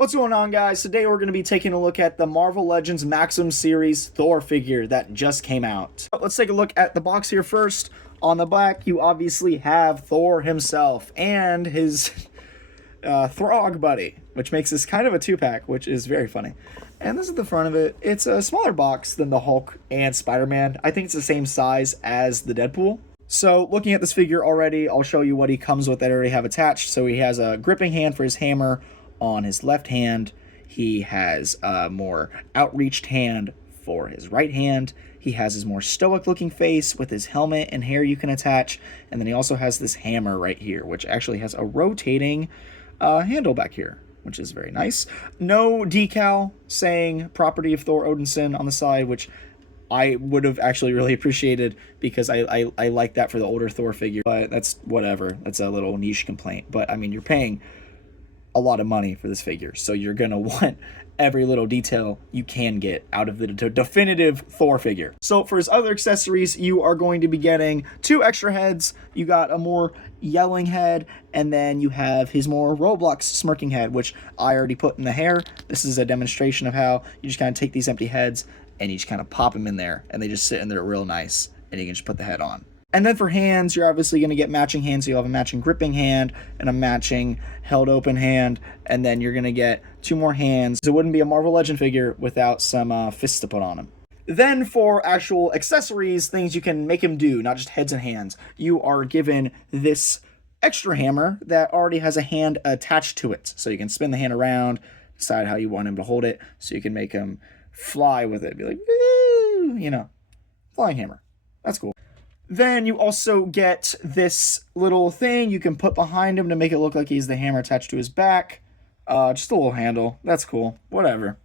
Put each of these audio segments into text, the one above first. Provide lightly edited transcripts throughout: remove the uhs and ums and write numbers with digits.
What's going on, guys? Today we're going to be taking a look at the Marvel Legends Maxim series Thor figure that just came out. Let's take a look at the box here first. On the back, you obviously have Thor himself and his Throg buddy, which makes this kind of a two-pack, which is very funny. And this is the front of it. It's a smaller box than the Hulk and Spider-Man. I think it's the same size as the Deadpool. So looking at this figure already, I'll show you what he comes with that I already have attached. So he has a gripping hand for his hammer on his left hand. He has a more outreached hand for his right hand. He has his more stoic looking face with his helmet and hair you can attach. And then he also has this hammer right here, which actually has a rotating handle back here, which is very nice. No decal saying property of Thor Odinson on the side, which I would have actually really appreciated because I like that for the older Thor figure. But that's whatever. That's a little niche complaint. But I mean, you're paying a lot of money for this figure, so you're gonna want every little detail you can get out of the definitive Thor figure. So for his other accessories, you are going to be getting 2 extra heads. You got a more yelling head, and then you have his more Roblox smirking head, which I already put in the hair. This is a demonstration of how you just kind of take these empty heads and you just kind of pop them in there, and they just sit in there real nice, and you can just put the head on. And then for hands, you're obviously going to get matching hands. So you'll have a matching gripping hand and a matching held open hand. And then you're going to get 2 more hands. It wouldn't be a Marvel Legend figure without some fists to put on him. Then for actual accessories, things you can make him do, not just heads and hands, you are given this extra hammer that already has a hand attached to it. So you can spin the hand around, decide how you want him to hold it. So you can make him fly with it. Be like, woo, you know, flying hammer. That's cool. Then you also get this little thing you can put behind him to make it look like he's the hammer attached to his back. Just a little handle. That's cool. Whatever.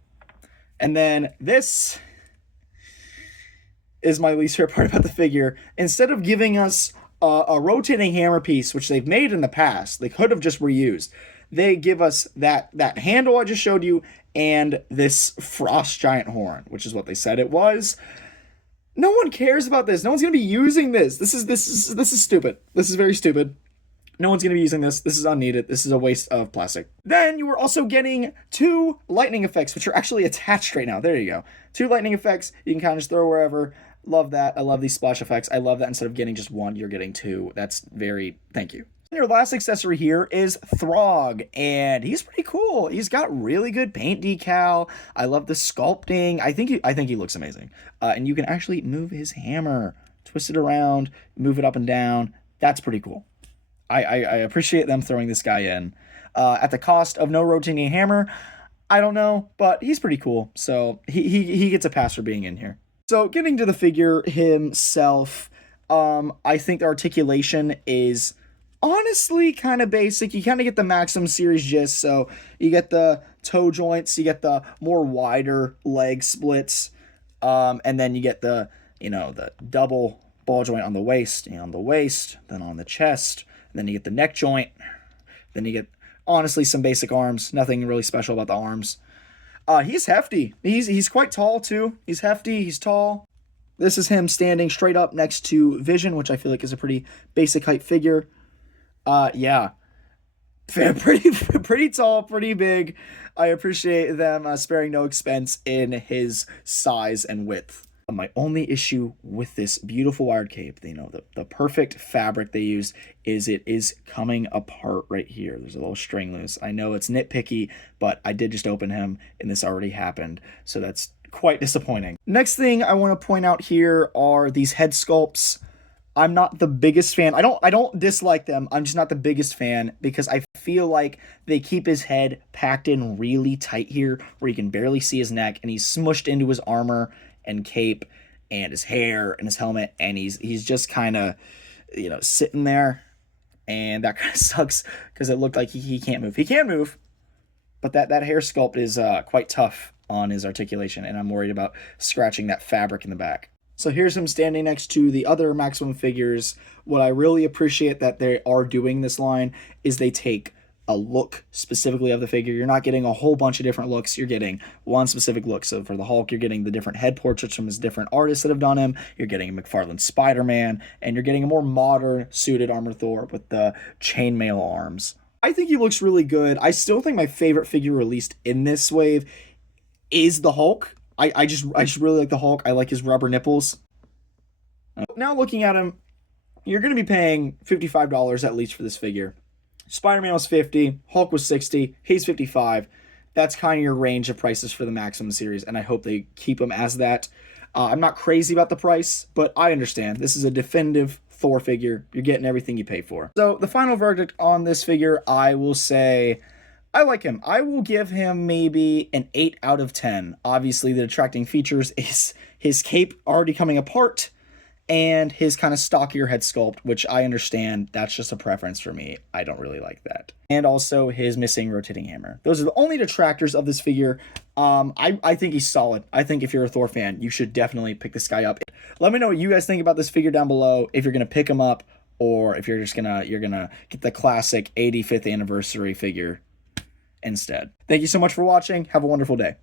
And then this is my least favorite part about the figure. Instead of giving us a rotating hammer piece, which they've made in the past, they could have just reused. They give us that handle I just showed you and this frost giant horn, which is what they said it was. No one cares about this. No one's going to be using this. This is stupid. This is very stupid. No one's going to be using this. This is unneeded. This is a waste of plastic. Then you are also getting 2 lightning effects, which are actually attached right now. There you go. 2 lightning effects. You can kind of just throw wherever. Love that. I love these splash effects. I love that instead of getting just 1, you're getting 2. That's very, thank you. Your last accessory here is Throg, and he's pretty cool. He's got really good paint decal. I love the sculpting. I think he looks amazing. And you can actually move his hammer, twist it around, move it up and down. That's pretty cool. I appreciate them throwing this guy in. At the cost of no rotating hammer, I don't know, but he's pretty cool. So he gets a pass for being in here. So getting to the figure himself, I think the articulation is honestly kind of basic. You kind of get the Maxim series gist. So you get the toe joints, you get the more wider leg splits, and then you get the double ball joint on the waist, then on the chest, and then you get the neck joint. Then you get honestly some basic arms. Nothing really special about the arms. He's hefty. He's quite tall too. He's hefty. He's tall. This is him standing straight up next to Vision, which I feel like is a pretty basic height figure. Yeah, pretty tall, pretty big. I appreciate them sparing no expense in his size and width. My only issue with this beautiful wired cape, the perfect fabric they used, is it is coming apart right here. There's a little string loose. I know it's nitpicky, but I did just open him and this already happened, so that's quite disappointing. Next thing I want to point out here are these head sculpts. I'm not the biggest fan. I don't dislike them. I'm just not the biggest fan because I feel like they keep his head packed in really tight here where you can barely see his neck, and he's smushed into his armor and cape and his hair and his helmet, and he's just kind of, sitting there, and that kind of sucks because it looked like he can't move. He can move, but that hair sculpt is quite tough on his articulation, and I'm worried about scratching that fabric in the back. So here's him standing next to the other Maximum figures. What I really appreciate that they are doing this line is they take a look specifically of the figure. You're not getting a whole bunch of different looks. You're getting one specific look. So for the Hulk, you're getting the different head portraits from his different artists that have done him. You're getting a McFarlane Spider-Man, and you're getting a more modern suited armor Thor with the chainmail arms. I think he looks really good. I still think my favorite figure released in this wave is the Hulk. I just really like the Hulk. I like his rubber nipples. Now looking at him, you're going to be paying $55 at least for this figure. Spider-Man was 50, Hulk was 60, he's 55. That's kind of your range of prices for the Maximum series, and I hope they keep them as that. I'm not crazy about the price, but I understand. This is a definitive Thor figure. You're getting everything you pay for. So the final verdict on this figure, I will say I like him. I will give him maybe an 8 out of 10. Obviously, the detracting features is his cape already coming apart and his kind of stockier head sculpt, which I understand. That's just a preference for me. I don't really like that. And also his missing rotating hammer. Those are the only detractors of this figure. I think he's solid. I think if you're a Thor fan, you should definitely pick this guy up. Let me know what you guys think about this figure down below. If you're gonna pick him up, or if you're just gonna get the classic 85th anniversary figure instead. Thank you so much for watching. Have a wonderful day.